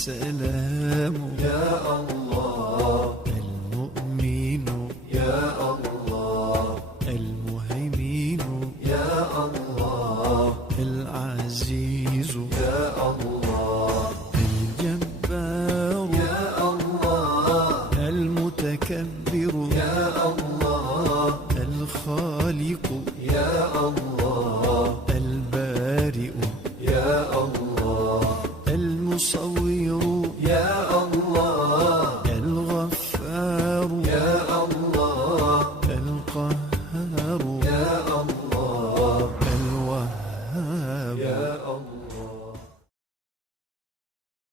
السلام يا الله، المؤمن يا الله، المهيمن يا الله، العزيز يا الله، الجبار يا الله، المتكبر يا الله، الخالق يا الله، البارئ يا الله، المصور يا